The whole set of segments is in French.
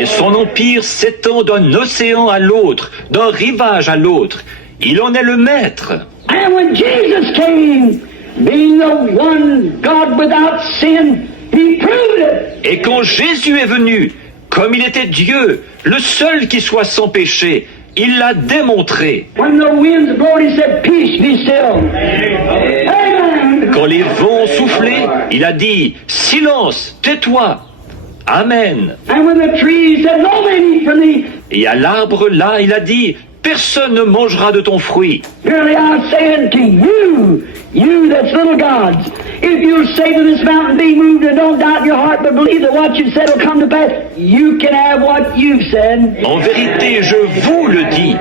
Et son empire s'étend d'un océan à l'autre, d'un rivage à l'autre. Il en est le maître. And when Jesus came, being the one God without sin, He proved it. Et quand Jésus est venu, comme il était Dieu, le seul qui soit sans péché, il l'a démontré. When the winds blowed, He said, "Peace, be still." Amen. Quand les vents ont soufflé, il a dit « Silence, tais-toi !» Amen. And when the trees said, "No man eat from thee," Et à l'arbre, là, il a dit « Personne ne mangera de ton fruit. verily I say unto you, you that's little gods, if you say to this mountain, be moved, and don't doubt in your heart, but believe that what you've said will come to pass, you can have what you've said." En vérité, je vous le dis,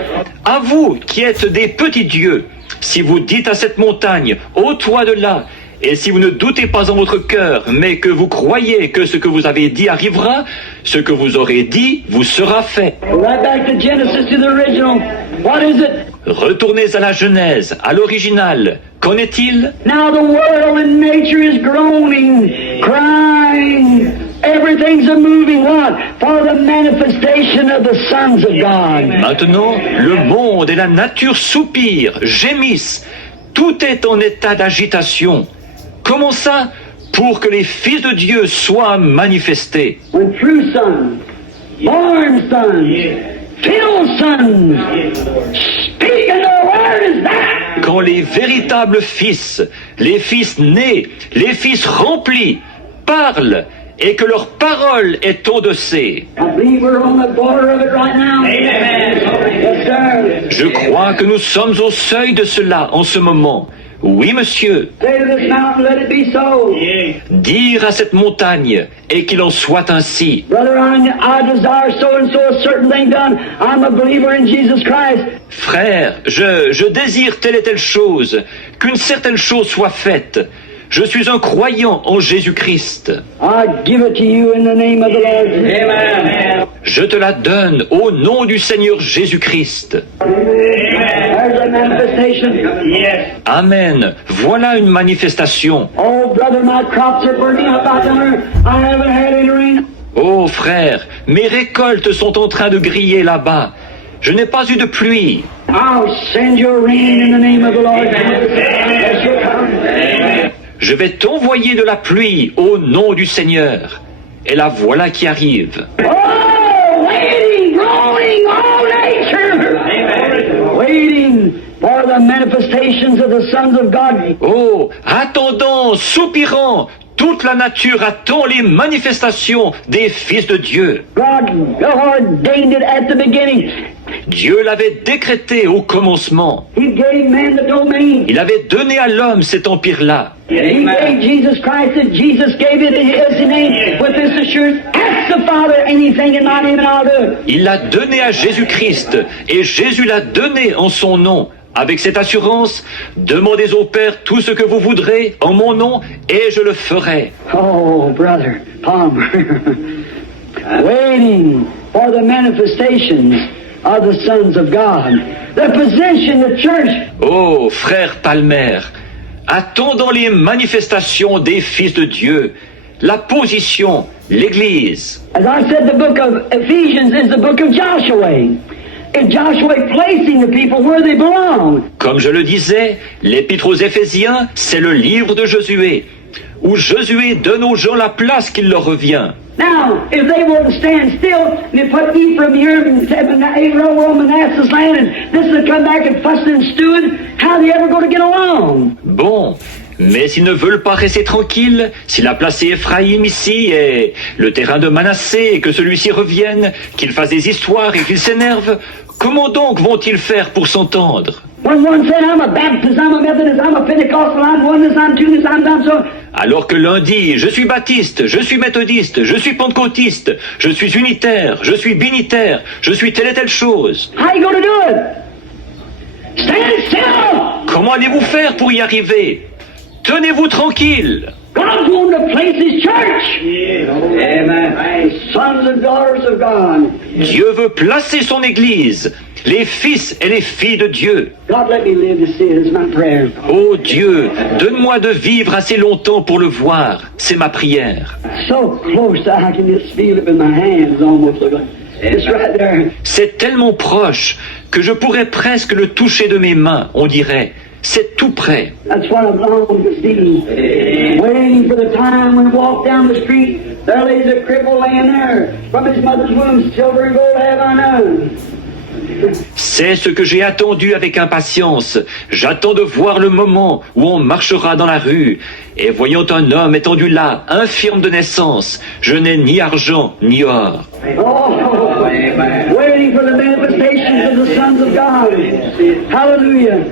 à vous qui êtes des petits dieux, si vous dites à cette montagne « Ôte-toi de là !» Et si vous ne doutez pas en votre cœur, mais que vous croyez que ce que vous avez dit arrivera, ce que vous aurez dit vous sera fait. Right back to Genesis, to the original. What is it? Retournez à la Genèse, à l'original. Qu'en est-il? Now the world and nature is groaning, crying. Everything's a moving what? For the manifestation of the sons of God. Maintenant, le monde et la nature soupirent, gémissent. Tout est en état d'agitation. Comment ça? Pour que les fils de Dieu soient manifestés. When true sons, born sons, filled sons, speak and the word is that. Quand les véritables fils, les fils nés, les fils remplis, parlent et que leur parole est endossée. I believe we're on the border of it right now. Amen. Yes, sir. Je crois que nous sommes au seuil de cela en ce moment. Oui, monsieur. Say to this mountain, let it be so. Dire à cette montagne et qu'il en soit ainsi. Brother, I desire so and so a certain thing done. I'm a believer in Jesus Christ. Frère, je désire telle et telle chose, qu'une certaine chose soit faite. Je suis un croyant en Jésus-Christ. I give it to you in the name of the Lord. Amen. Je te la donne au nom du Seigneur Jésus-Christ. There's a manifestation. Yes. Amen. Voilà une manifestation. Oh, brother, my crops are burning up out yonder. I haven't had any rain. Oh frère, mes récoltes sont en train de griller là-bas. Je n'ai pas eu de pluie. I'll send you rain in the name of the Lord. Yes, you'll come. Je vais t'envoyer de la pluie au nom du Seigneur. Et la voilà qui arrive. Oh, waiting, groaning, all nature. Waiting for the manifestations of the sons of God. Oh, attendant, soupirant, toute la nature attend les manifestations des fils de Dieu. God ordained it at the beginning. Dieu l'avait décrété au commencement. He gave man the domain. Il avait donné à l'homme cet empire-là. He gave Jesus Christ, and Jesus gave it his name with this assurance, ask the Father anything in my name and I'll do it. Il l'a donné à Jésus-Christ et Jésus l'a donné en son nom. Avec cette assurance, demandez au Père tout ce que vous voudrez en mon nom et je le ferai. Oh, brother Palmer, waiting for the manifestations of the sons of God, the position, the church. Oh, frère Palmer, attendons les manifestations des fils de Dieu, la position, l'Église. As I said, the book of Ephesians is the book of Joshua. And Joshua placing the people where they belong. Comme je le disais, l'Épître aux Éphésiens, c'est le livre de Josué, où Josué donne aux gens la place qu'il leur revient. Now, if they wouldn't stand still, and they put Ephraim here and Israel over Manasseh's land, and this would come back and fussing and stewing, how are they ever going to get along? Bon, mais s'ils ne veulent pas rester tranquilles, s'il a placé Ephraïm ici et le terrain de Manassé et que celui-ci revienne, qu'il fasse des histoires et qu'il s'énerve, comment donc vont-ils faire pour s'entendre? When one said, I'm a Baptist, I'm a Methodist, I'm a Pentecostal, I'm oneness, I'm two-ness, I'm down, so... Alors que l'un dit, je suis baptiste, je suis méthodiste, je suis pentecôtiste, je suis unitaire, je suis binitaire, je suis telle et telle chose. How you going to do it? Stand still! Comment allez-vous faire pour y arriver? Tenez-vous tranquille. God's going to place His church. Amen. The sons and daughters of God. Dieu veut placer son Église, les fils et les filles de Dieu. God, let me live to see it. It's my prayer. Oh Dieu, donne-moi de vivre assez longtemps pour le voir, c'est ma prière. So close that I can just feel it with my hands almost. Look like it's right there. C'est tellement proche que je pourrais presque le toucher de mes mains, on dirait. C'est tout près. That's what I've longed to see. Waiting for the time when we walk down the street, there lays a cripple laying there. From his mother's womb, silver and gold have I none. C'est ce que j'ai attendu avec impatience. J'attends de voir le moment où on marchera dans la rue. Et voyant un homme étendu là, infirme de naissance, je n'ai ni argent ni or. Oh, waiting for the manifestations of the sons of God. Hallelujah.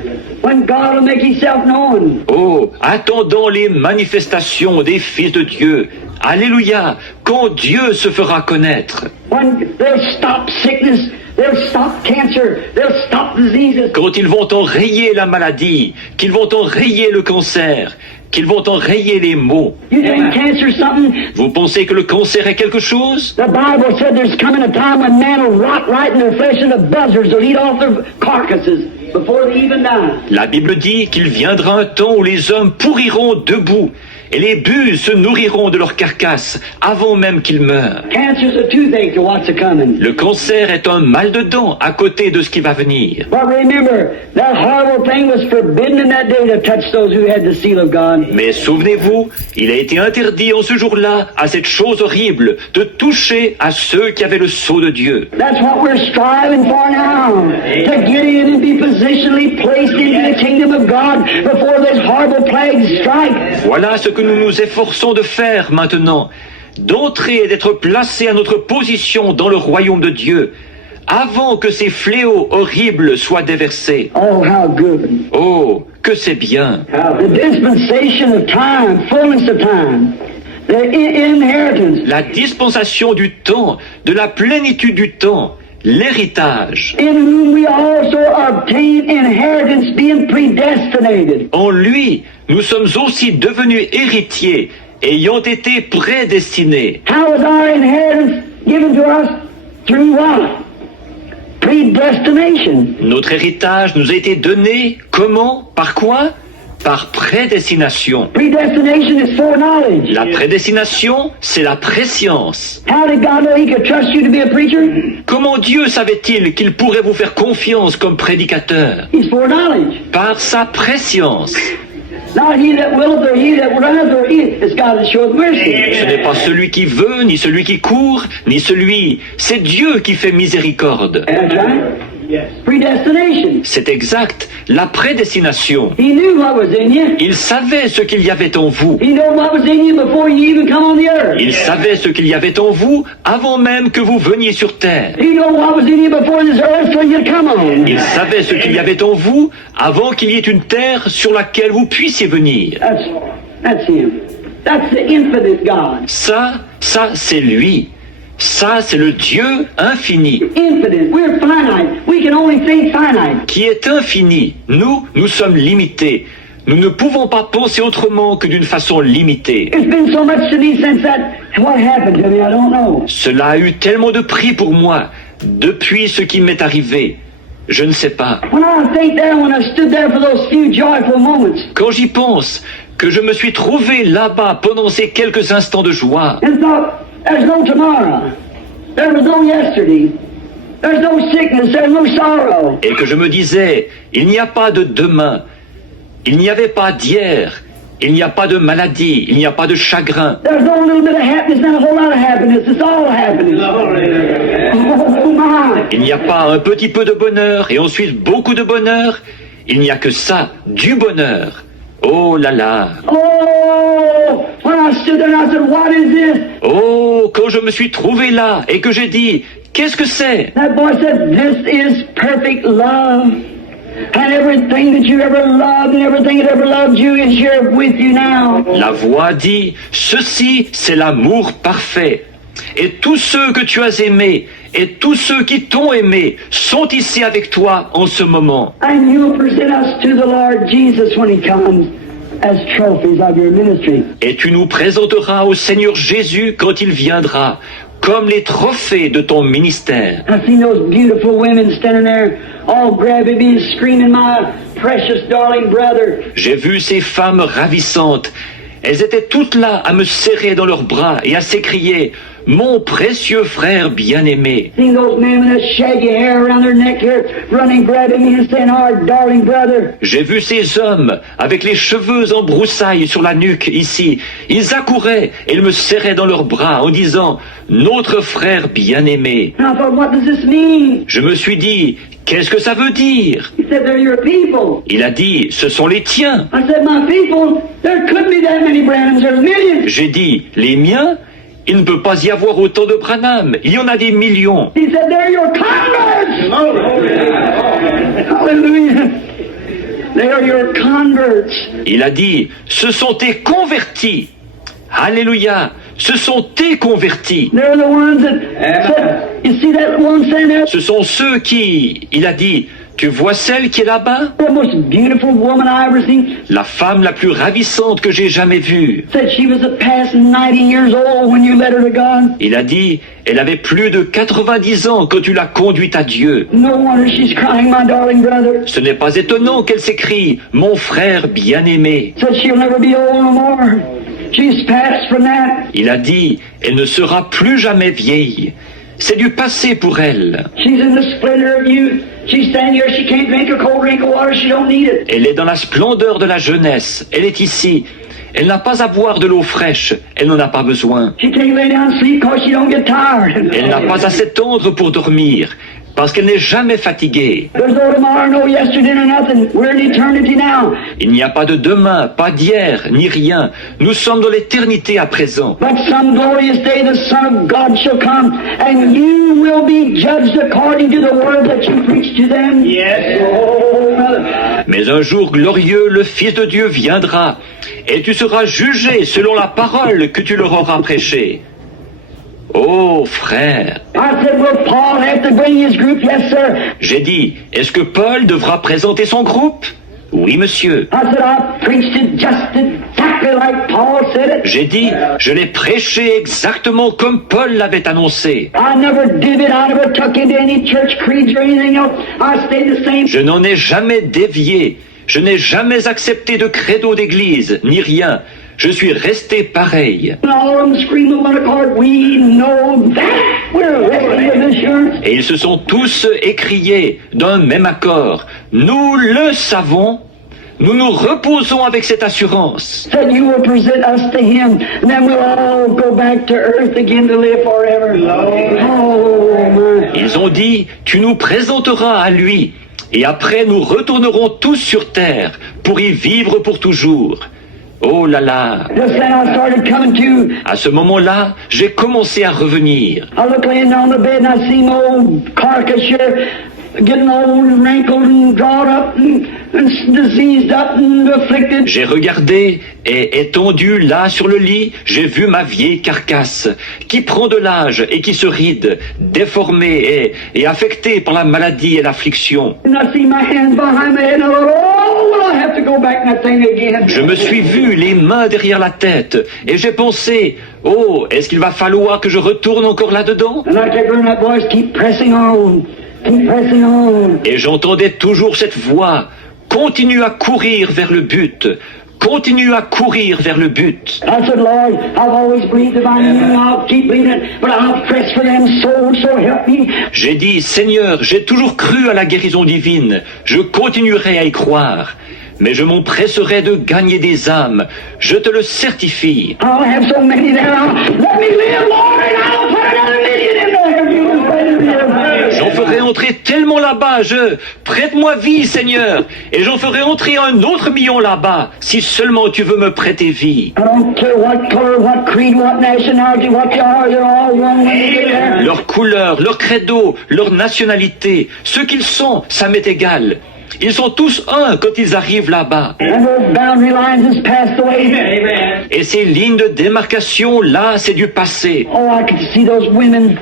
When God will make Himself known. Oh, attendons les manifestations des fils de Dieu. Alléluia, quand Dieu se fera connaître. When they'll stop sickness, they'll stop cancer, they'll stop diseases. Quand ils vont enrayer la maladie, qu'ils vont enrayer le cancer, qu'ils vont enrayer les maux. You think cancer's something? Vous pensez que le cancer est quelque chose? The Bible said there's coming a time when man will rot right in their flesh and the buzzards will eat off their carcasses before they even die. La Bible dit qu'il viendra un temps où les hommes pourriront debout et les buses se nourriront de leur carcasse avant même qu'ils meurent. Cancer's a toothache to what's a coming. Le cancer est un mal de dents à côté de ce qui va venir. But remember, that horrible thing was forbidden in that day to touch those who had the seal of God. Mais souvenez-vous, il a été interdit en ce jour-là à cette chose horrible de toucher à ceux qui avaient le sceau de Dieu. That's what we're striving for now. To get in and be positionally placed into the kingdom of God before those horrible plagues strike. Voilà ce que nous nous efforçons de faire maintenant, d'entrer et d'être placés à notre position dans le royaume de Dieu, avant que ces fléaux horribles soient déversés. Oh, how good. Oh, que c'est bien! The dispensation of time, fullness of time, the inheritance. La dispensation du temps, de la plénitude du temps, l'héritage. In whom we also obtain inheritance, being predestinated. En lui, nous sommes aussi devenus héritiers, ayant été prédestinés. How is our inheritance given to us? Through what? Predestination. Notre héritage nous a été donné, comment? Par quoi? Par prédestination. Predestination is foreknowledge. La prédestination, c'est la préscience. How did God know He could trust you to be a preacher? Comment Dieu savait-il qu'il pourrait vous faire confiance comme prédicateur? He's foreknowledge. Par sa préscience. Not he that willeth or he that runneth or he. It's God that showeth mercy. Ce n'est pas celui qui veut, ni celui qui court, ni celui... C'est Dieu qui fait miséricorde. That's right. Predestination. C'est exact, la prédestination. He knew what was in you. Il savait ce qu'il y avait en vous. He knew what was in you before you even come on the earth. Il savait ce qu'il y avait en vous avant même que vous veniez sur terre. He knew what was in you before this earth for you to come on. Il savait ce qu'il y avait en vous avant qu'il y ait une terre sur laquelle vous puissiez venir. That's Him. That's the infinite God. Ça, c'est lui. Ça, c'est le Dieu infini. Infinite. We're finite. We can only think finite. Qui est infini. Nous sommes limités. Nous ne pouvons pas penser autrement que d'une façon limitée. It's been so much to me since that. What happened to me, I don't know. Cela a eu tellement de prix pour moi depuis ce qui m'est arrivé. Je ne sais pas. When I think there, when I stood there for those few joyful moments, Quand j'y pense, que je me suis trouvé là-bas pendant ces quelques instants de joie, and thought, there's no tomorrow. There was no yesterday. There's no sickness. There's no sorrow. et que je me disais, il n'y a pas de demain, il n'y avait pas d'hier, il n'y a pas de maladie, il n'y a pas de chagrin. There's no little bit of happiness, not a whole lot of happiness. It's all happiness. Oh, my. Il n'y a pas un petit peu de bonheur et ensuite beaucoup de bonheur. Il n'y a que ça, du bonheur. Oh là là. Oh, when I stood there and I said, what is this? Oh, quand je me suis trouvé là et que j'ai dit, qu'est-ce que c'est? That boy said, this is perfect love. And everything that you ever loved and everything that ever loved you is here with you now. La voix dit, ceci c'est l'amour parfait. Et tous ceux que tu as aimés et tous ceux qui t'ont aimé sont ici avec toi en ce moment. And you'll present us to the Lord Jesus when He comes. as trophies of your ministry. Et tu nous présenteras au Seigneur Jésus quand il viendra, comme les trophées de ton ministère. I've seen those beautiful women standing there, all grabbing me and screaming, my precious darling brother. J'ai vu ces femmes ravissantes. Elles étaient toutes là à me serrer dans leurs bras et à s'écrier « Mon précieux frère bien-aimé ». Seen those men with that shaggy hair around their neck here, running, grabbing me and saying, our darling brother. J'ai vu ces hommes avec les cheveux en broussailles sur la nuque ici. Ils accouraient et ils me serraient dans leurs bras en disant « Notre frère bien-aimé ». And I thought, what does this mean? Je me suis dit « Qu'est-ce que ça veut dire ?» He said, they're your people. Il a dit « Ce sont les tiens ». I said, my people, there couldn't be that many Branhams, there's millions. J'ai dit « Les miens ?» Il ne peut pas y avoir autant de Branham. Il y en a des millions. He said, they're your converts. Hallelujah. They are your converts. Il a dit, ce sont tes convertis. Alléluia. Ce sont tes convertis. They're the ones that said, you see that one standing there? Ce sont ceux qui, il a dit, tu vois celle qui est là-bas? The most beautiful woman I ever seen. La femme la plus ravissante que j'ai jamais vue. Said she was past 90 years old when you led her to God. Il a dit, elle avait plus de 90 ans quand tu l'as conduite à Dieu. No wonder she's crying, my darling brother. Ce n'est pas étonnant qu'elle s'écrie, mon frère bien-aimé. Said she'll never be old no more. She's passed from that. Il a dit, elle ne sera plus jamais vieille. C'est du passé pour elle. She's in the splendor of youth. She's standing here. She can't drink a cold drink of water. She don't need it. Elle est dans la splendeur de la jeunesse. Elle est ici. Elle n'a pas à boire de l'eau fraîche. Elle n'en a pas besoin. She can't lay down and sleep because she don't get tired. Elle n'a pas à s'étendre pour dormir, parce qu'elle n'est jamais fatiguée. There's no tomorrow, no yesterday, no nothing. We're in eternity now. Il n'y a pas de demain, pas d'hier, ni rien. Nous sommes dans l'éternité à présent. But some glorious day the Son of God shall come, and you will be judged according to the word that you preach to them. Yes. Oh, brother. Mais un jour glorieux, le Fils de Dieu viendra, et tu seras jugé selon la parole que tu leur auras prêchée. Oh, frère. I said, will Paul have to bring his group? Yes, sir. J'ai dit, est-ce que Paul devra présenter son groupe? Oui, monsieur. I said, I preached it just exactly like Paul said it. J'ai dit, je l'ai prêché exactement comme Paul l'avait annoncé. I never did it. I never took into any church creeds or anything else. I stayed the same. Je n'en ai jamais dévié. Je n'ai jamais accepté de credo d'église, ni rien. Je suis resté pareil. And all of them scream with one accord, we know that. We're resting with assurance. Et ils se sont tous écriés d'un même accord. Nous le savons. Nous nous reposons avec cette assurance. Said you will present us to him, and then we'll all go back to earth again to live forever. Oh, my. Ils ont dit, tu nous présenteras à lui. Et après, nous retournerons tous sur terre pour y vivre pour toujours. Oh là là! Just then I started coming to. À ce moment-là, j'ai commencé à revenir. I look laying on the bed and I see my old carcass here getting old and wrinkled and drawn up and diseased up and afflicted. J'ai regardé et étendu là sur le lit, j'ai vu ma vieille carcasse qui prend de l'âge et qui se ride, déformée et affectée par la maladie et l'affliction. And I see my hands behind my head and I thought, oh, will I have to go back in that thing again? Je me suis vu les mains derrière la tête et j'ai pensé, oh, est-ce qu'il va falloir que je retourne encore là-dedans? And I kept hearing that voice, keep pressing on, keep pressing on. Et j'entendais toujours cette voix, continue à courir vers le but, continue à courir vers le but. I said, Lord, I've always believed if I knew, I'll keep believing it, but I'll press for them souls, so help me. J'ai dit, Seigneur, j'ai toujours cru à la guérison divine, je continuerai à y croire. Mais je m'empresserai de gagner des âmes, je te le certifie. I'll have so many there, let me live, Lord, and I'll put another million in there. J'en ferai entrer tellement là-bas, prête-moi vie, Seigneur, et j'en ferai entrer un autre million là-bas, si seulement tu veux me prêter vie. I don't care what color, what creed, what nationality, what you are, you're all one when you get there. Leur couleur, leur credo, leur nationalité, ce qu'ils sont, ça m'est égal. Ils sont tous un quand ils arrivent là-bas. And those boundary lines has passed away. Amen. Et ces lignes de démarcation, là, c'est du passé. Oh, I could see those women,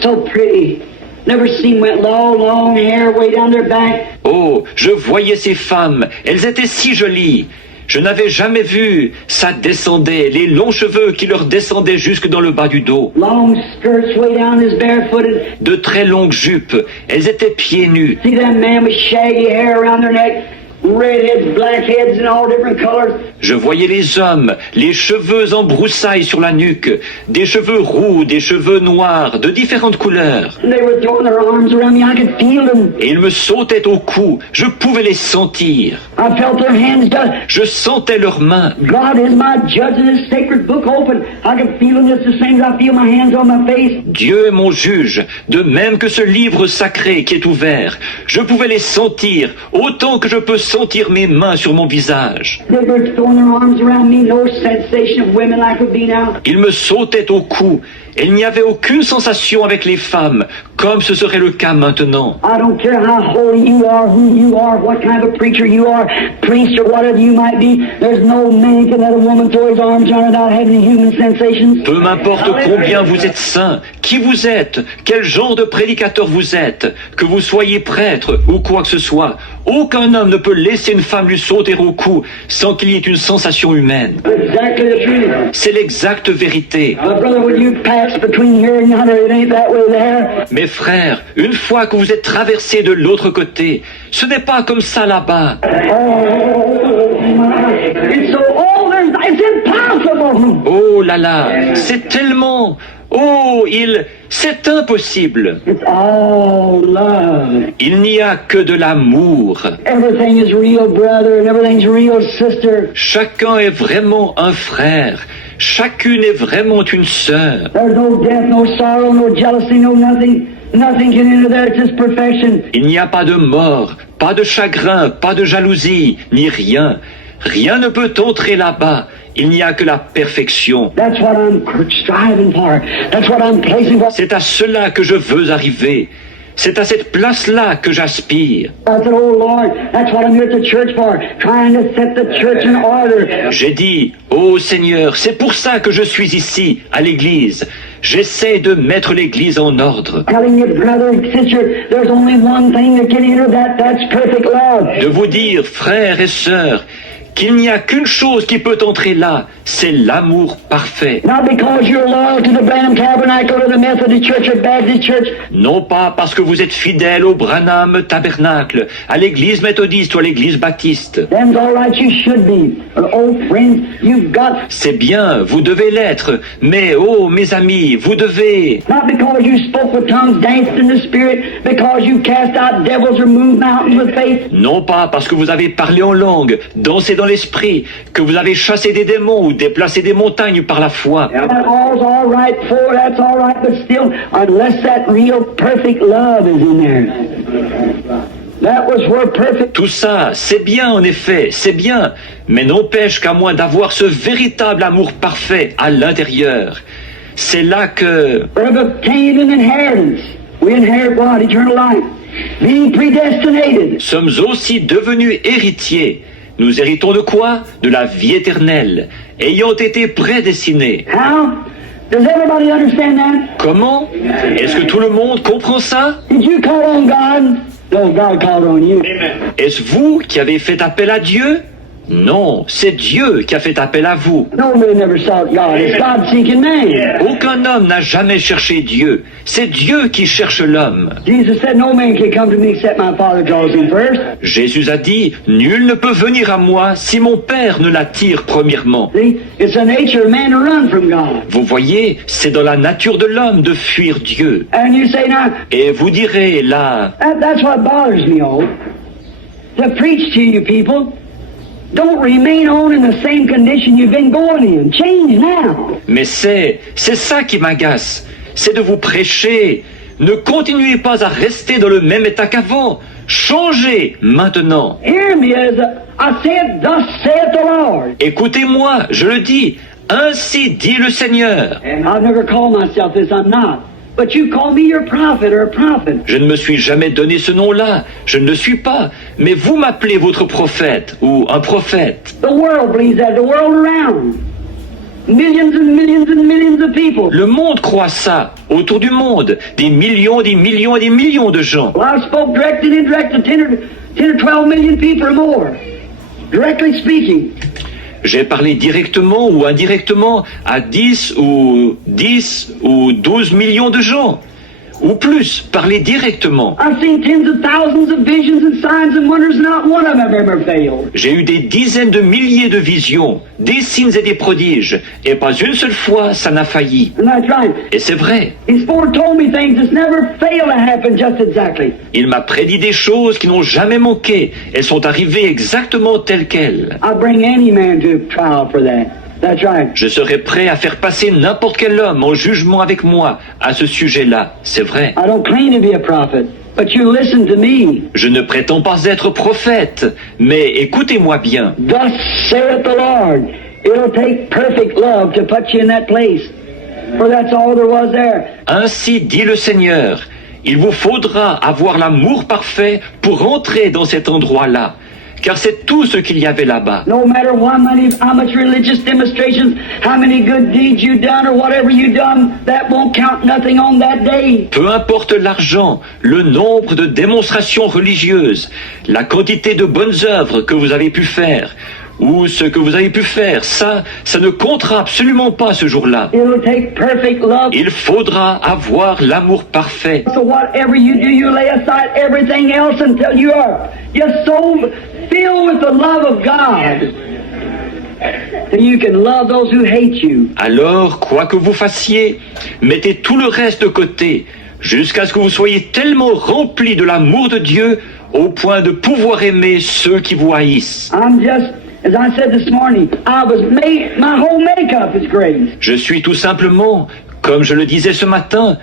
so pretty. Never seen went long, long hair way down their back. Oh, je voyais ces femmes, elles étaient si jolies. Je n'avais jamais vu. Ça descendait, les longs cheveux qui leur descendaient jusque dans le bas du dos. Long skirts way down his barefooted. De très longues jupes. Elles étaient pieds nus. See that man with shaggy hair around their neck? Red heads, black heads in all different colors. Je voyais les hommes, les cheveux en broussailles sur la nuque, des cheveux roux, des cheveux noirs, de différentes couleurs. And they were throwing their arms around me. I could feel them. Et ils me sautaient au cou, je pouvais les sentir. I felt their hands touch. Je sentais leurs mains. God is my judge and his sacred book open. I can feel them just the same as I feel my hands on my face. Dieu est mon juge, de même que ce livre sacré qui est ouvert. Je pouvais les sentir, autant que je peux sentir mes mains sur mon visage. They were throwing their arms around me. No sensation of women like would be now. Ils me sautaient au cou, et il n'y avait aucune sensation avec les femmes, comme ce serait le cas maintenant. I don't care how holy you are, who you are, what kind of a preacher you are, priest or whatever you might be. There's no man can let a woman throw his arms around without having human sensations. Peu m'importe combien vous êtes saint, qui vous êtes, quel genre de prédicateur vous êtes, que vous soyez prêtre ou quoi que ce soit, aucun homme ne peut laisser une femme lui sauter au cou sans qu'il y ait une sensation humaine. Exactly the truth. C'est l'exacte vérité. My brother, when you pass between here and yonder, it ain't that way there. Mes frères, une fois que vous êtes traversés de l'autre côté, ce n'est pas comme ça là-bas. Oh, my. It's so old, it's impossible. Oh là là, c'est tellement... Oh, c'est impossible. It's all love. Il n'y a que de l'amour. Everything is real, brother, and everything's real, sister. Chacun est vraiment un frère. Chacune est vraiment une sœur. There's no death, no sorrow, no jealousy, no nothing. Nothing can enter there. It's His perfection. Il n'y a pas de mort, pas de chagrin, pas de jalousie, ni rien. Rien ne peut entrer là-bas. Il n'y a que la perfection. That's what I'm striving for. That's what I'm placing for. C'est à cela que je veux arriver. C'est à cette place-là que j'aspire. I said, oh Lord, that's what I'm here at the church for, trying to set the church in order. J'ai dit, ô Seigneur, c'est pour ça que je suis ici, à l'église. J'essaie de mettre l'église en ordre. Telling you, brother and sister, there's only one thing that can enter that's perfect love. De vous dire, frères et sœurs, qu'il n'y a qu'une chose qui peut entrer là, c'est l'amour parfait. Not because you're loyal to the Branham Tabernacle or the Methodist Church or Baptist Church. Non pas parce que vous êtes fidèle au Branham Tabernacle, à l'église méthodiste ou à l'église baptiste. Them's all right, you should be. But oh, friends, you've got... C'est bien, vous devez l'être, mais oh, mes amis, vous devez... Not because you spoke with tongues, danced in the Spirit, because you cast out devils or moved mountains with faith. Non pas parce que vous avez parlé en langue, dansé dans l'esprit, que vous avez chassé des démons ou déplacé des montagnes par la foi. That all's all right for, that's all right, but still, unless that real perfect love is in there. That was where perfect... Tout ça, c'est bien en effet, c'est bien, mais n'empêche qu'à moins d'avoir ce véritable amour parfait à l'intérieur. C'est là que... We have obtained an inheritance. We inherit what? Eternal life. Being predestinated. Sommes aussi devenus héritiers. Nous héritons de quoi? De la vie éternelle, ayant été prédestinés. How? Does everybody understand that? Comment? Est-ce que tout le monde comprend ça? Did you call on God? No, God called on you. Est-ce vous qui avez fait appel à Dieu? Non, c'est Dieu qui a fait appel à vous. No man never sought God. It's God seeking man. Aucun homme n'a jamais cherché Dieu. C'est Dieu qui cherche l'homme. Jesus said, no man can come to me except my Father draws him first. Jésus a dit, nul ne peut venir à moi si mon Père ne l'attire premièrement. See, it's the nature of man to run from God. Vous voyez, c'est dans la nature de l'homme de fuir Dieu. And you say, now, Et vous direz, là, that's what bothers me, oh. To preach to you people, don't remain on in the same condition you've been going in. Change now. mais c'est ça qui m'agace. C'est de vous prêcher. Ne continuez pas à rester dans le même état qu'avant. Changez maintenant. Hear me as I said, thus saith the Lord. Écoutez-moi, je le dis. Ainsi dit le Seigneur. And I've never called myself this, I'm not. But you call me your prophet or a prophet. Je ne me suis jamais donné ce nom-là. Je ne le suis pas. Mais vous m'appelez votre prophète ou un prophète. The world believes that, the world around. Millions and millions and millions of people. Le monde croit ça. Autour du monde. Des millions, des millions et des millions de gens. Well, I spoke direct and indirect to 10 or 12 million people or more. Directly speaking. J'ai parlé directement ou indirectement à 10 ou 12 millions de gens. Ou plus, parler directement. I've seen tens of thousands of visions and signs and wonders, not one of them ever failed. J'ai eu des dizaines de milliers de visions, des signes et des prodiges, et pas une seule fois ça n'a failli. And that's right. Et c'est vrai. He's foretold me things that's never failed to happen just exactly. Il m'a prédit des choses qui n'ont jamais manqué. Elles sont arrivées exactement telles quelles. I'll bring any man to trial for that. That's right. Je serai prêt à faire passer n'importe quel homme en jugement avec moi à ce sujet-là. C'est vrai. I don't claim to be a prophet, but you listen to me. Je ne prétends pas être prophète, mais écoutez-moi bien. Thus saith the Lord, it'll take perfect love to put you in that place, for that's all there was there. Ainsi dit le Seigneur, il vous faudra avoir l'amour parfait pour entrer dans cet endroit-là, car c'est tout ce qu'il y avait là-bas. No matter how much religious demonstrations, how many good deeds you done, or whatever you done, that won't count nothing on that day. Peu importe l'argent, le nombre de démonstrations religieuses, la quantité de bonnes œuvres que vous avez pu faire, ou ce que vous avez pu faire, ça ne comptera absolument pas ce jour-là. It'll take perfect love. Il faudra avoir l'amour parfait. So whatever you do, you lay aside everything else until you are just so filled with the love of God that you can love those who hate you. Alors, quoi que vous fassiez, mettez tout le reste de côté, jusqu'à ce que vous soyez tellement remplis de l'amour de Dieu, au point de pouvoir aimer ceux qui vous haïssent. I'm just, as I said this morning, I was made, my whole makeup is grace. Je suis tout simplement, comme je le disais ce matin,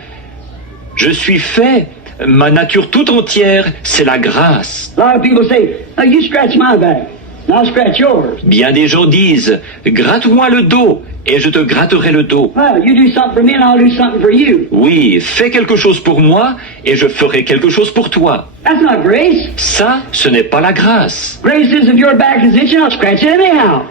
je suis fait, ma nature tout entière, c'est la grâce. A lot of people say, oh, you scratch my back, and I'll scratch yours. Bien des gens disent, gratte-moi le dos, et je te gratterai le dos. Well, you do something for me and I'll do something for you. Oui, fais quelque chose pour moi, et je ferai quelque chose pour toi. That's not grace. Ça, ce n'est pas la grâce. Grace is if your back is itching, I'll scratch it anyhow,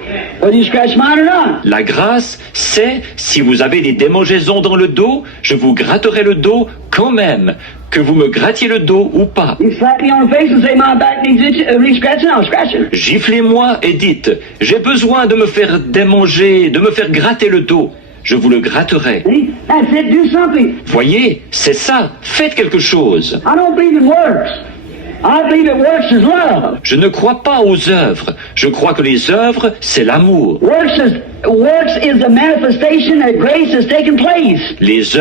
whether you scratch mine or not. La grâce, c'est, si vous avez des démangeaisons dans le dos, je vous gratterai le dos quand même, que vous me grattiez le dos ou pas. You slap me on the face and say my back needs scratching, I'll scratch it. Giflez-moi et dites, j'ai besoin de me faire démanger, de me faire gratter le dos. Je vous le gratterai. See? That's it, do something. Voyez, c'est ça, faites quelque chose. I don't believe in works. I believe that works is love. Je ne crois pas aux œuvres. Je crois que les œuvres, c'est l'amour. Works is the manifestation that grace has taken place. Les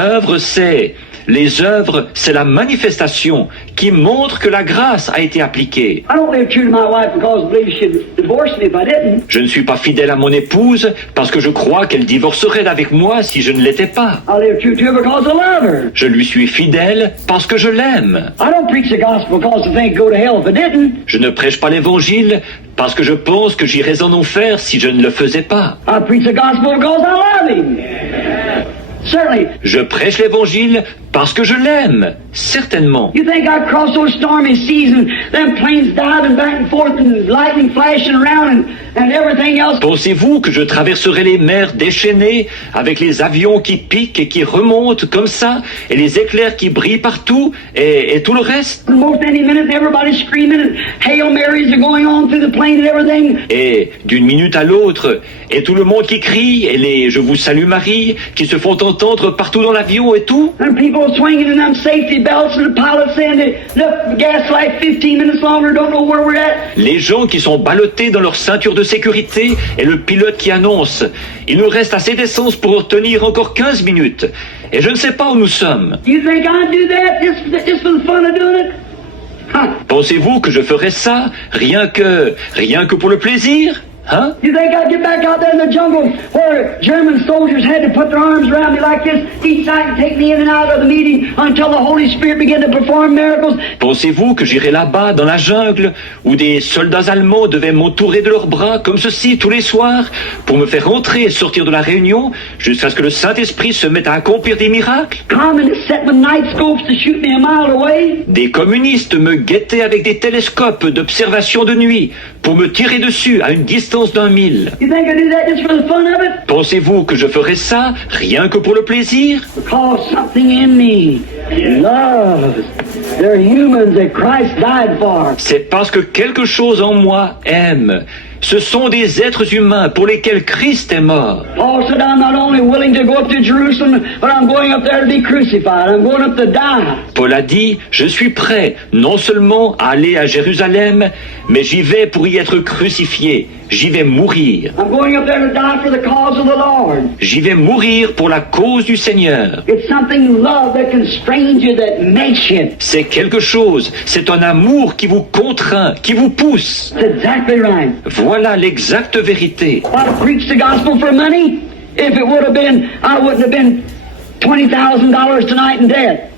œuvres, c'est la manifestation qui montre que la grâce a été appliquée. I don't live true to my wife because I believe she'd divorce me if I didn't. Je ne suis pas fidèle à mon épouse parce que je crois qu'elle divorcerait d'avec moi si je ne l'étais pas. I live true to her because I love her. Je lui suis fidèle parce que je l'aime. I don't preach the gospel because I think go to hell if I didn't. Je ne prêche pas l'évangile parce que je pense que j'irais en enfer si je ne le faisais pas. I preach the gospel because I love him. Certainly. Je prêche l'évangile parce que je l'aime, certainement. You think I crossed those stormy seas and them planes diving back and forth and lightning flashing around and everything else? Pensez-vous que je traverserai les mers déchaînées avec les avions qui piquent et qui remontent comme ça et les éclairs qui brillent partout et tout le reste? Most any minute everybody's screaming and Hail Marys are going on through the plane and everything. Et d'une minute à l'autre, et tout le monde qui crie et les « Je vous salue Marie » qui se font entendre partout dans l'avion et tout. And people swinging in them safety belts and the pilot saying they left the gas light 15 minutes longer, don't know where we're at. Les gens qui sont ballottés dans leur ceinture de sécurité et le pilote qui annonce « Il nous reste assez d'essence pour tenir encore 15 minutes. Et je ne sais pas où nous sommes. You think I'd do that just for the fun of doing it? Huh. Pensez-vous que je ferais ça rien que pour le plaisir? Hein? You think I'd get back out there in the jungle where German soldiers had to put their arms around me like this each night and take me in and out of the meeting until the Holy Spirit began to perform miracles? Pensez-vous que j'irai là-bas dans la jungle où des soldats allemands devaient m'entourer de leurs bras comme ceci tous les soirs pour me faire entrer et sortir de la réunion jusqu'à ce que le Saint-Esprit se mette à accomplir des miracles? Communists set with night scopes to shoot me a mile away? Des communistes me guettaient avec des télescopes d'observation de nuit pour me tirer dessus à une distance d'1 mille. You think I'd do that just for the fun of it? Pensez-vous que je ferais ça rien que pour le plaisir? Because something in me loves. They're humans that Christ died for. C'est parce que quelque chose en moi aime. Ce sont des êtres humains pour lesquels Christ est mort. Paul said, I'm not only willing to go up to Jerusalem, but I'm going up there to be crucified. I'm going up to die. Paul a dit, je suis prêt non seulement à aller à Jérusalem, mais j'y vais pour y être crucifié. J'y vais mourir. I'm going up there to die for the cause of the Lord. J'y vais mourir pour la cause du Seigneur. It's something love that constrains you, that makes you. C'est quelque chose, c'est un amour qui vous contraint, qui vous pousse. That's exactly right. Voilà l'exacte vérité. I preach the gospel for money. If it would have been, I wouldn't have been $20,000 tonight in debt.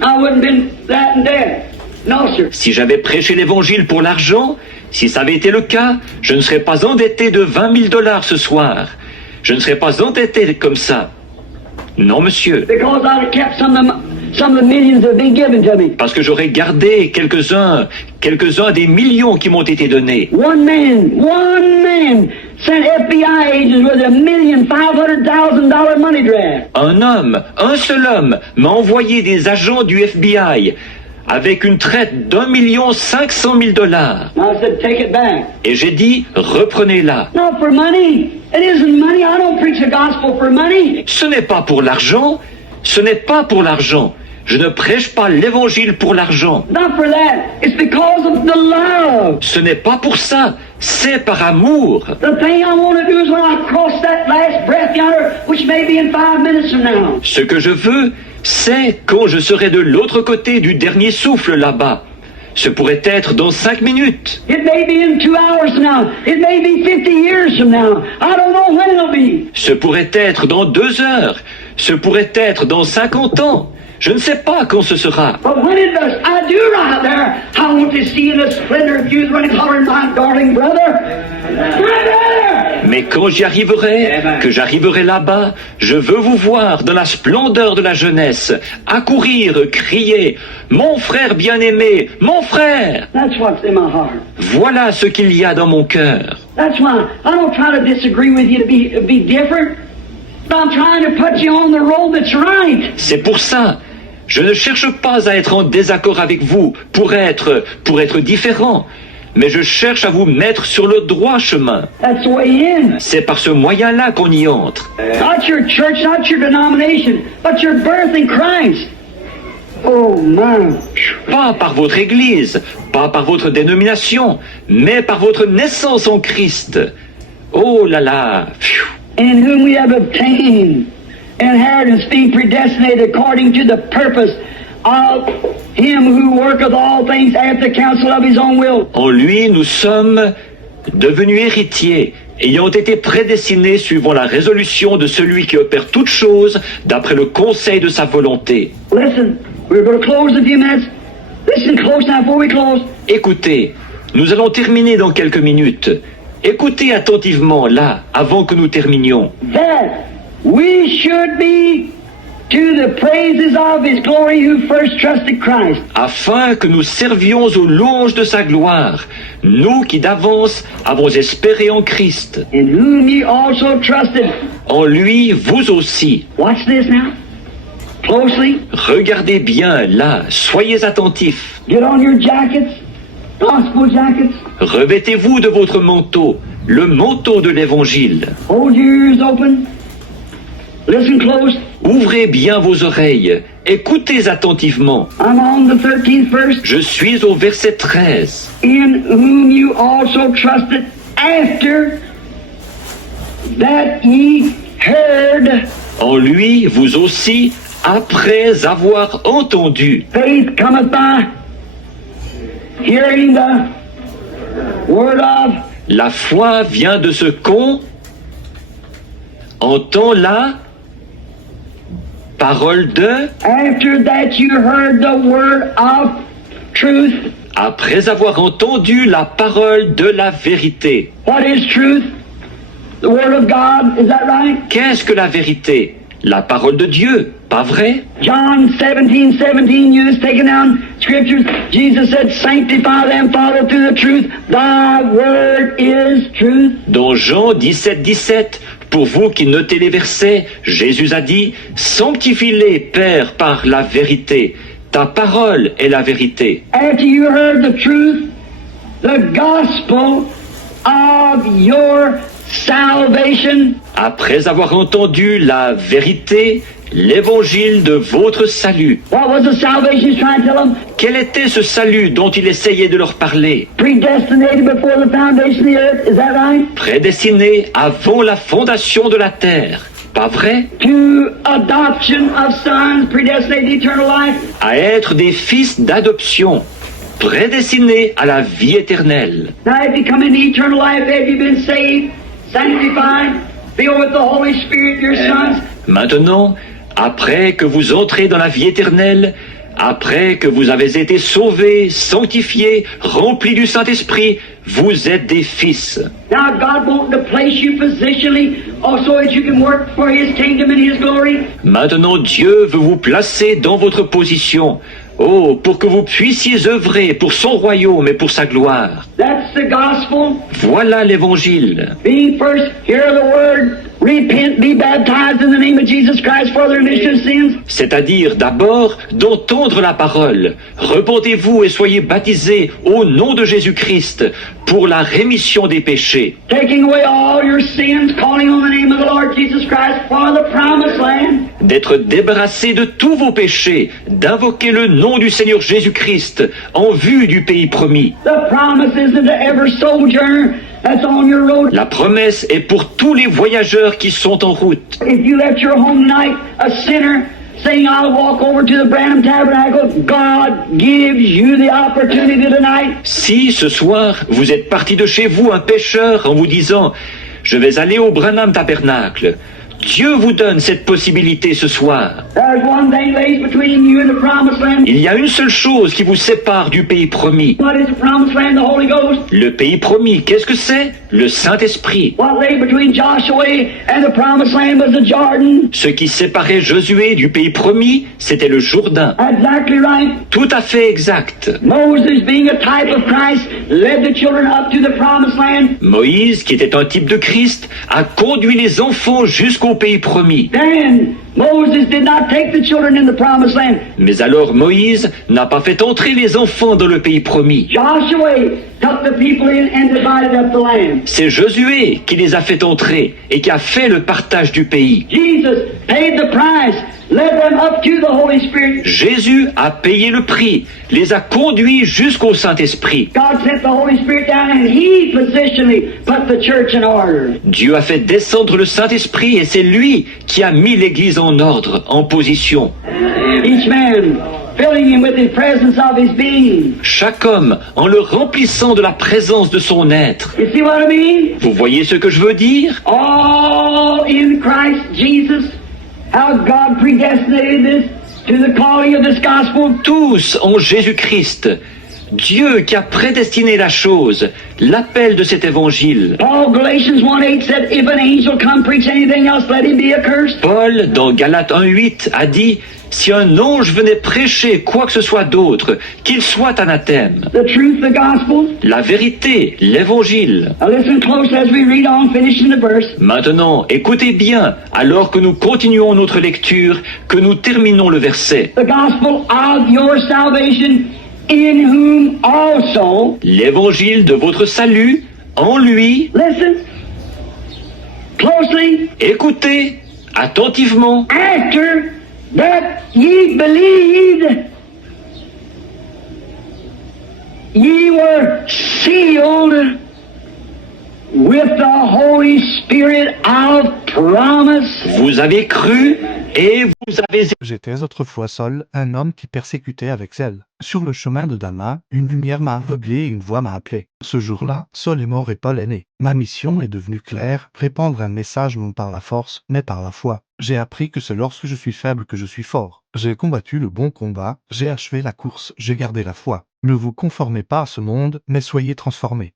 I wouldn't have been that in debt. No, sir. Si j'avais prêché l'évangile pour l'argent, si ça avait été le cas, je ne serais pas endetté de 20 000 $ ce soir. Je ne serais pas endetté comme ça. Non, monsieur. Because I'd have kept some of the millions that have been given to me. Parce que j'aurais gardé quelques-uns des millions qui m'ont été donnés. One man sent FBI agents with $1,500,000 money draft. Un seul homme m'a envoyé des agents du FBI avec une traite $1,500,000. And I said, take it back. Et j'ai dit, reprenez-la. Not for money. It isn't money. I don't preach the gospel for money. Ce n'est pas pour l'argent. Ce n'est pas pour l'argent. Je ne prêche pas l'évangile pour l'argent. Not for that. It's because of the love. Ce n'est pas pour ça. C'est par amour. The thing I want to do is when I cross that last breath yonder, which may be in 5 minutes from now. Ce que je veux, c'est quand je serai de l'autre côté du dernier souffle là-bas. Ce pourrait être dans 5 minutes. It may be in 2 hours from now. It may be 50 years from now. I don't know when it'll be. Ce pourrait être dans 2 heures. Ce pourrait être dans 50 ans. Je ne sais pas quand ce sera. But when it does, I do right there. I want to see in the splendor of youth running, hollering, my darling brother. Brother! Mais quand j'y arriverai, que j'arriverai là-bas, je veux vous voir dans la splendeur de la jeunesse, accourir, crier, mon frère bien-aimé, mon frère. That's what's in my heart. Voilà ce qu'il y a dans mon cœur. That's why I don't try to disagree with you to be different. But I'm trying to put you on the road that's right. C'est pour ça. Je ne cherche pas à être en désaccord avec vous pour être différent, mais je cherche à vous mettre sur le droit chemin. That's the way in. C'est par ce moyen-là qu'on y entre. Not your church, not your denomination, but your birth in Christ. Oh man. Pas par votre église, pas par votre dénomination, mais par votre naissance en Christ. Oh là là. Pfiou. In whom we have obtained inheritance, being predestinated according to the purpose of him who worketh all things after the counsel of his own will. En lui, nous sommes devenus héritiers, ayant été prédestinés suivant la résolution de celui qui opère toutes choses d'après le conseil de sa volonté. Listen, we're going to close in a few minutes. Listen close now before we close. Écoutez, nous allons terminer dans quelques minutes. Écoutez attentivement là, avant que nous terminions. That we should be to the praises of his glory who first trusted Christ. Afin que nous servions aux louanges de sa gloire, nous qui d'avance avons espéré en Christ. In whom ye also trusted. En lui, vous aussi. Watch this now. Closely. Regardez bien là, soyez attentifs. Get on your jackets. Gospel jackets. Revêtez-vous de votre manteau, le manteau de l'Évangile. Hold your ears open. Listen close. Ouvrez bien vos oreilles, écoutez attentivement. I'm on the 13th verse. Je suis au verset 13. In whom you also trusted after that ye heard. En lui, vous aussi, après avoir entendu. Faith cometh by hearing the word of. La foi vient de ce qu'on entend la parole de, After that you heard the word of truth. après avoir entendu la parole de la vérité. What is truth? The word of God, is that right? Qu'est-ce que la vérité? La parole de Dieu, pas vrai? John 17:17, you just taking down scriptures. Jesus said, sanctify them, follow through the truth. Thy word is truth. Dans Jean 17:17, pour vous qui notez les versets, Jésus a dit, sanctifie-les, Père, par la vérité. Ta parole est la vérité. After you heard the truth, the gospel of your salvation. Après avoir entendu la vérité, l'évangile de votre salut. What was the salvation he's trying to tell them? Quel était ce salut dont il essayait de leur parler? Predestinated before the foundation of the earth, is that right? Prédestiné avant la fondation de la terre. Pas vrai? To adoption of sons, predestinated to eternal life. À être des fils d'adoption. Prédestinés à la vie éternelle. Now if you come into eternal life, have you been saved, sanctified, filled with the Holy Spirit, your sons? Maintenant, après que vous entrez dans la vie éternelle, après que vous avez été sauvés, sanctifiés, remplis du Saint-Esprit, vous êtes des fils. Now God wants to place you positionally also that you can work for His kingdom and His glory. Maintenant, Dieu veut vous placer dans votre position. Oh, pour que vous puissiez œuvrer pour son royaume et pour sa gloire. That's the gospel. Voilà l'évangile. Being first, hear the word, repent, be baptized in the name of Jesus Christ for the remission of sins. C'est-à-dire d'abord d'entendre la parole. Repentez-vous et soyez baptisés au nom de Jésus-Christ pour la rémission des péchés. Taking away all your sins, calling on the name of the Lord Jesus Christ for the promised land. D'être débarrassés de tous vos péchés, d'invoquer le nom du Seigneur Jésus-Christ en vue du pays promis. The promise isn't to every sojourner that's on your road. La promesse est pour tous les voyageurs qui sont en route. If you left your home tonight a sinner, saying, I'll walk over to the Branham Tabernacle, God gives you the opportunity tonight. Si ce soir vous êtes parti de chez vous un pécheur en vous disant « Je vais aller au Branham Tabernacle », Dieu vous donne cette possibilité ce soir. There's one thing lays between you and the promised land. Il y a une seule chose qui vous sépare du pays promis. What is the promised land? The Holy Ghost. Le pays promis, qu'est-ce que c'est? Le Saint-Esprit. What lay between Joshua and the promised land was the Jordan. Ce qui séparait Josué du pays promis, c'était le Jourdain. Exactly right. Tout à fait exact. Moses, being a type of Christ, led the children up to the promised land. Moïse, qui était un type de Christ, a conduit les enfants jusqu'au pays promis. Then Moses did not take the children in the promised land. Mais alors Moïse n'a pas fait entrer les enfants dans le pays promis. Joshua took the people in and divided up the land. C'est Josué qui les a fait entrer et qui a fait le partage du pays. Jesus paid the price, led them up to the Holy Spirit. Jésus a payé le prix, les a conduits jusqu'au Saint-Esprit. God sent the Holy Spirit down and He positionally put the church in order. Dieu a fait descendre le Saint-Esprit et c'est lui qui a mis l'Église en ordre, en position. Each man filling him with the presence of his being. Chaque homme en le remplissant de la présence de son être. You see what I mean? Vous voyez ce que je veux dire? All in Christ Jesus. How God predestinated this to the calling of this gospel. Tous en Jésus-Christ. Dieu qui a prédestiné la chose, l'appel de cet évangile. Paul, Galatians 1:8 said, if an angel come preach anything else, let him be accursed. Paul, dans Galates 1:8, a dit « Si un ange venait prêcher quoi que ce soit d'autre, qu'il soit anathème. The truth, the gospel. » La vérité, l'évangile. Now listen close as we read on, finishing the verse. Maintenant, écoutez bien, alors que nous continuons notre lecture, que nous terminons le verset. The gospel of your salvation, in whom also, L'évangile de votre salut, en lui, listen closely, écoutez attentivement, after that ye believed, ye were sealed with the Holy Spirit of promise. vous avez cru et vous avez... J'étais autrefois seul, un homme qui persécutait avec zèle. Sur le chemin de Damas, une lumière m'a aveuglé et une voix m'a appelé. Ce jour-là, Saul est mort et Paul est né. Ma mission est devenue claire, répandre un message non par la force, mais par la foi. J'ai appris que c'est lorsque je suis faible que je suis fort. J'ai combattu le bon combat, j'ai achevé la course, j'ai gardé la foi. Ne vous conformez pas à ce monde, mais soyez transformés.